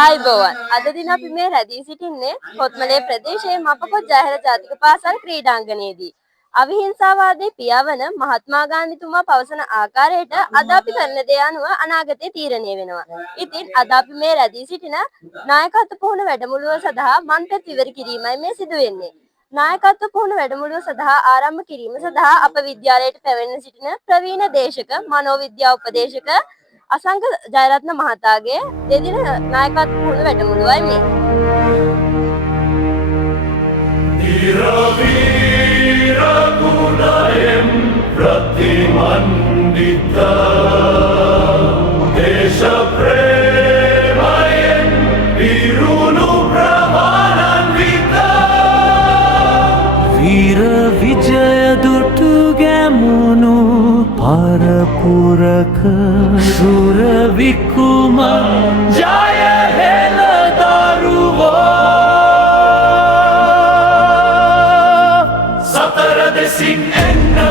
ආයිබෝවන් අද දින අපි මේ රැඳී සිටින්නේ කොත්මලේ ප්‍රදේශයේ මපකොත් ජයහර ජාතික පාසල් ක්‍රීඩාංගණයේදී. අවිහිංසාවාදී පියාවන මහත්මා ගාන්ධිතුමා පවසන ආකාරයට අද අපි කරන දේ අනුව අනාගතය තීරණය වෙනවා. ඉතින් අද අපි මේ රැඳී සිටින නායකත්ව පුහුණු වැඩමුළුව සඳහා මන්පෙත් ඉවර කිරීමයි මේ සිදු වෙන්නේ. නායකත්ව පුහුණු වැඩමුළුව සඳහා ආරම්භ කිරීම සඳහා අප විද්‍යාලයට පැමිණ සිටින ප්‍රවීණ දේශක මනෝවිද්‍යා උපදේශක අසංක ජයරත්න මහතාගේ දෙදින නායකත්ව පුහුණු වැඩමුළුවයි මේ. Dhiravir Gunayam Pratimandita Desha Premayen Virunu Brahmananvita Veera Vijaya Dutu Gamunu Parapuraka Sura Vikuma Jaya Hela Daruva Desin enna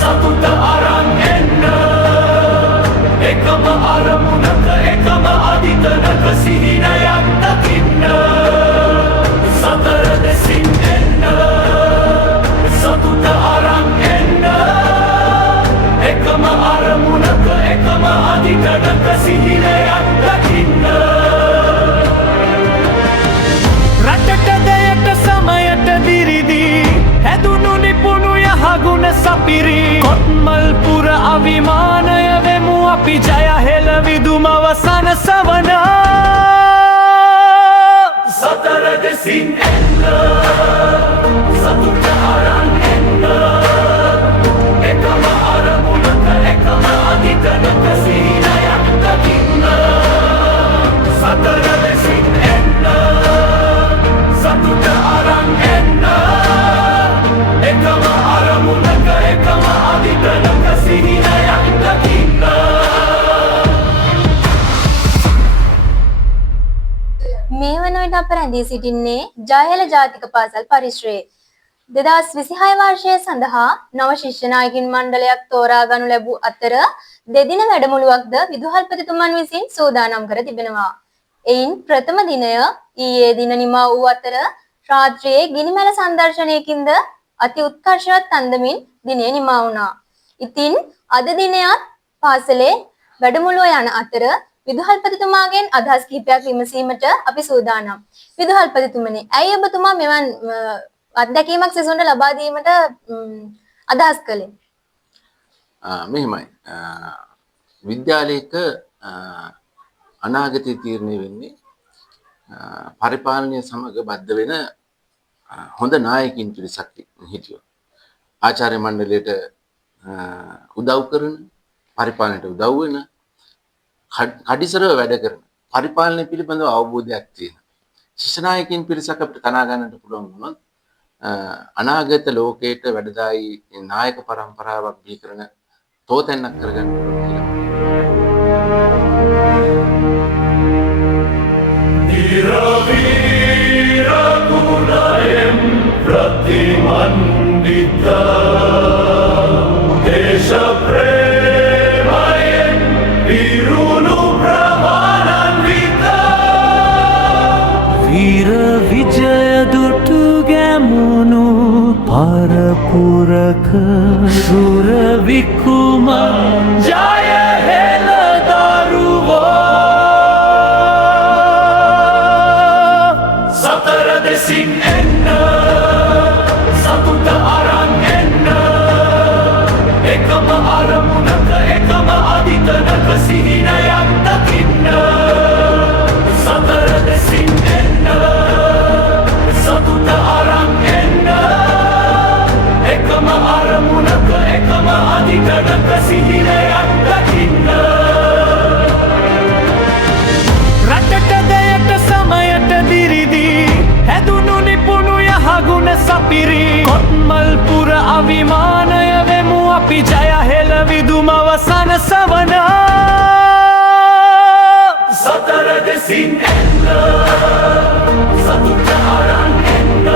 Satuta arang enna Ekama aramunaka Ekama aditanaka Sihinayak takinna Satara desin enna Satuta arang enna Ekama aramunaka Ekama aditanaka Sihinayak takinna Ratata dayata samayata diridi හැදුණු නිපුණු යහගුණ සපිරි කොත්මල්පුර අවිමානය වෙමු අපි ජය හෙළවිදුම අවසන සවනා සතර දෙසින් එන්න සතුට අරන් එන්න එකම අරමුණක එකම අධිතනක සීනයක් දකින්න සතර දෙසින් එන්න සතුට අරන් එන්න එකම අරමුණක එකම අධිතනක සිහිනයක් දකින්න මේ වන විට අප රැඳී සිටින්නේ ජයහෙළ ජාතික පාසල් පරිශ්‍රයේ 2026 වර්ෂය සඳහා නව ශිෂ්‍ය නායකින් මණ්ඩලයක් තෝරා ගනු ලැබූ අතර දෙදින වැඩමුළුවක්ද විදුහල්පතිතුමන් විසින් සූදානම් කර තිබෙනවා. එයින් ප්‍රථම දිනය ඊයේ දින නිමා වූ අතර රාත්‍රියේ ගිනිමැල සංදර්ශනයකින්ද අති උත්කර්ෂවත් අන්දමින් දිනය නිමා වුණා. ඉතින් අද දිනයත් පාසලේ වැඩමුළුව යන අතර විදුහල්පතිතුමාගෙන් අදහස් කිහිපයක් විමසීමට අපි සූදානම්. විදුහල්පතිතුමනි, ඇයි ඔබතුමා මෙවන් අත්දැකීමක් සිසුන්ට ලබා දීමට අදහස් කළේ? මෙහෙමයි. විද්‍යාලයක අනාගතය තීරණය වෙන්නේ පරිපාලනය සමග බද්ධ වෙන හොඳ නායකින් පිරිසක් හිටියොත්. ආචාර්ය මණ්ඩලයට උදව් කරන, පරිපාලනයට උදව් වෙන, කඩිසරව වැඩ කරන, පරිපාලනය පිළිබඳව අවබෝධයක් තියෙන ශිෂ්‍ය නායකින් පිරිසක් අපිට තනා ගන්නට පුළුවන් වුණොත් අනාගත ලෝකයට වැඩදායි නායක පරම්පරාවක් බිහි කරන තෝතැන්නක් කරගන්න පුළුවන් කියලා. Dhiravira Gunayam Pratimandita Desha Premayen Virunu Brahmananvita Veera Vijaya Dutu Gamunu Parapuraka Sura Vikuma Jaya Hela Daruva Satara desin enna Satuta arang enna Ekama aramunaka Ekama aditanaka Sihinayak takinna Satara desin enna Satuta arang enna Ekama aramunaka Ekama aditanaka Sihinayak takinna රටට දයට සමයට දිරිදි හැදුණු නිපුණු යහගුණ සපිරි කොත්මල්පුර අවිමානය වෙමු අපි ජය හෙළවිදුම අවසන සවනා සතර දෙසින් එන්න සතුට අරන් එන්න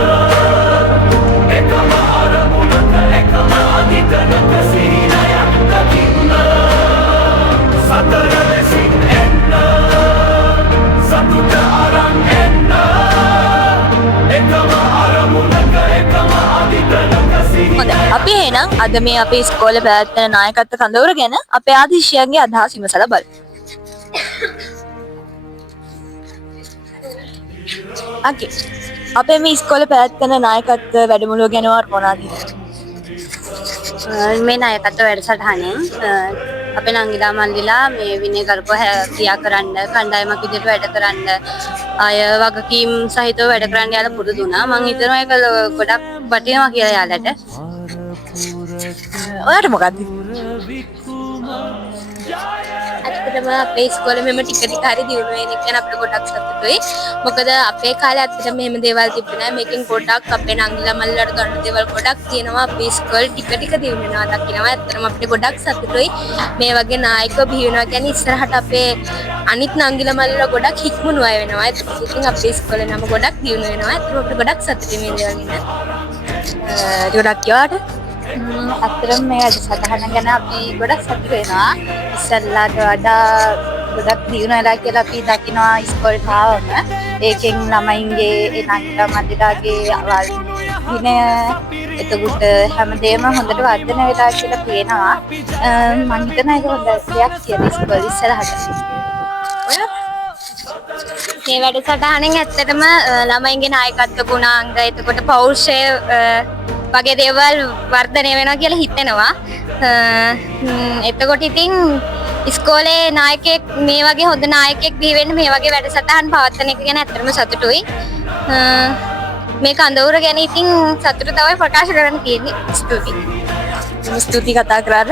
එකම අරමුණක එකම අධිතනක සීනයක් දකින්න සතර දෙසින් එන්න අපි එහෙනම් අද මේ අපේ ඉස්කෝලේ පැවැත්වෙන නායකත්ව කඳවුර ගැන අපේ ආදිශයන්ගේ අදහස් විමසලා බලමු. Okay. අපේ මේ ඉස්කෝලේ පැවැත්වෙන නායකත්ව වැඩමුළුව ගැන මොනවද? මේ නායකත්ව වැඩසටහනෙන් අපේ නංගිලා මල්ලිලා මේ විනයගරුක ක්‍රියා කරන්න කණ්ඩායමක් විදිහට වැඩ කරන්න අය වගකීම් සහිතව වැඩ කරන්න යාලා පුරුදු වුණා. මම හිතනවා ඒක ගොඩක් වටිනවා කියලා යාලට. ඔයාට මොකද්ද? ඇත්තටම අපේ ඉස්කෝලේ මෙම ටික ටික හරි දියුණු වෙන එක ගැන අපිට ගොඩක් සතුටුයි. මොකද අපේ කාලේ ඇත්තටම මෙහෙම දේවල් තිබුණේ නැහැ. මේකෙන් ගොඩක් අපේ නංගිලා මල්ලිලාට ගන්න දේවල් ගොඩක් තියෙනවා. අපේ ඉස්කෝලේ ටික ටික දියුණු වෙනවා දකිනවා. ඇත්තටම අපිට ගොඩක් සතුටුයි. මේ වගේ නායකයෝ බිහි වෙනවා කියන්නේ ඉස්සරහට අපේ අනිත් නංගිලා මල්ලිලා ගොඩක් හික්මුණු අය වෙනවා. ඉතින් අපේ ඉස්කෝලේ නම ගොඩක් දියුණු වෙනවා. ඇත්තටම අපිට ගොඩක් සතුටුයි මේ දේවල් ගැන. ගොඩක් කියවට ඇත්තටම මේ වැඩසටහන ගැන අපි ගොඩක් සතුටු වෙනවා. ඉස්සල්ලාට වඩා ගොඩක් දියුණු වෙලා කියලා අපි දකිනවා ඉස්කෝලේට ආවම. ඒකෙන් ළමයින්ගේ ඒ නංගිලා මල්ලිලාගේ අවල් විනය එතකොට හැමදේම හොඳට වර්ධනය වෙලා කියලා පේනවා. මම හිතනවා ඒක හොඳ දෙයක් කියලා ඉස්කෝලේ ඉස්සරහට. මේ වැඩසටහනෙන් ඇත්තටම ළමයින්ගේ නායකත්ව ගුණාංග එතකොට පෞරුෂය වගේ දේවල් වර්ධනය වෙනවා කියලා හිතෙනවා. එතකොට ඉතින් ඉස්කෝලේ නායකයෙක් මේ වගේ හොඳ නායකයෙක් බිහි වෙන්න මේ වගේ වැඩසටහන් පවත්වන එක ගැන ඇත්තටම සතුටුයි. මේ කඳවුර ගැන ඉතින් සතුට තමයි ප්‍රකාශ කරන්න තියෙන්නේ. ස්තුතියි. ස්තුති කතා කරාට